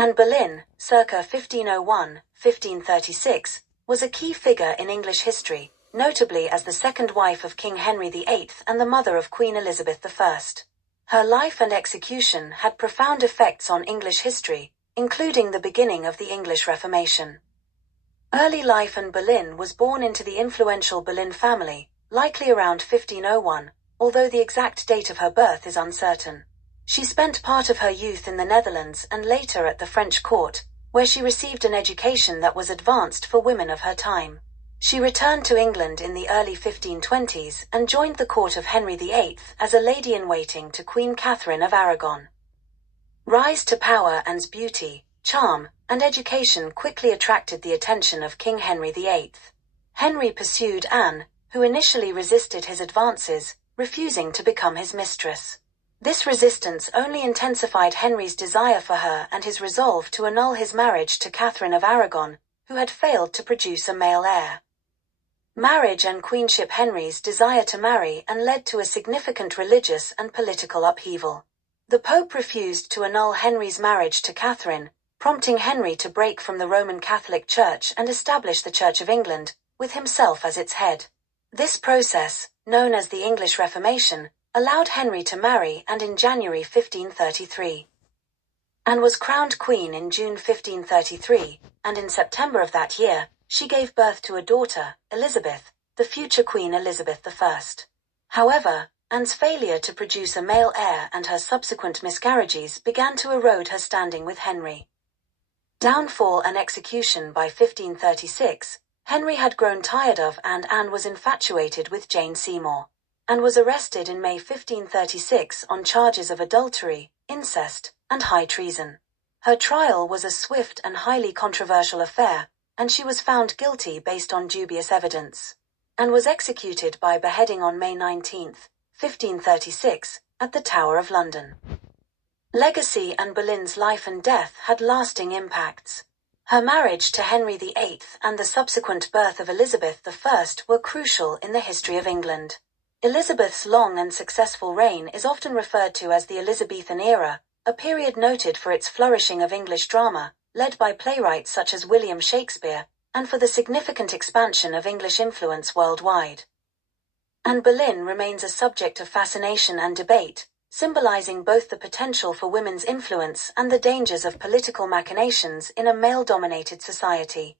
Anne Boleyn, circa 1501-1536, was a key figure in English history, notably as the second wife of King Henry VIII and the mother of Queen Elizabeth I. Her life and execution had profound effects on English history, including the beginning of the English Reformation. Early life. Anne Boleyn was born into the influential Bolyn family, likely around 1501, although the exact date of her birth is uncertain. She spent part of her youth in the Netherlands and later at the French court, where she received an education that was advanced for women of her time. She returned to England in the early 1520s and joined the court of Henry VIII as a lady-in-waiting to Queen Catherine of Aragon. Rise to power. Anne's beauty, charm, and education quickly attracted the attention of King Henry VIII. Henry pursued Anne, who initially resisted his advances, refusing to become his mistress. This resistance only intensified Henry's desire for her and his resolve to annul his marriage to Catherine of Aragon, who had failed to produce a male heir. Marriage and queenship. Henry's desire to marry and led to a significant religious and political upheaval. The Pope refused to annul Henry's marriage to Catherine, prompting Henry to break from the Roman Catholic Church and establish the Church of England, with himself as its head. This process, known as the English Reformation, allowed Henry to marry, and in January 1533. Anne was crowned queen in June 1533, and in September of that year, she gave birth to a daughter, Elizabeth, the future Queen Elizabeth I. However, Anne's failure to produce a male heir and her subsequent miscarriages began to erode her standing with Henry. Downfall and execution. By 1536, Henry had grown tired of and Anne was infatuated with Jane Seymour, and was arrested in May 1536 on charges of adultery, incest, and high treason. Her trial was a swift and highly controversial affair, and she was found guilty based on dubious evidence, and was executed by beheading on May 19, 1536, at the Tower of London. Legacy. Anne Boleyn's life and death had lasting impacts. Her marriage to Henry VIII and the subsequent birth of Elizabeth I were crucial in the history of England. Elizabeth's long and successful reign is often referred to as the Elizabethan era, a period noted for its flourishing of English drama, led by playwrights such as William Shakespeare, and for the significant expansion of English influence worldwide. Anne Boleyn remains a subject of fascination and debate, symbolizing both the potential for women's influence and the dangers of political machinations in a male-dominated society.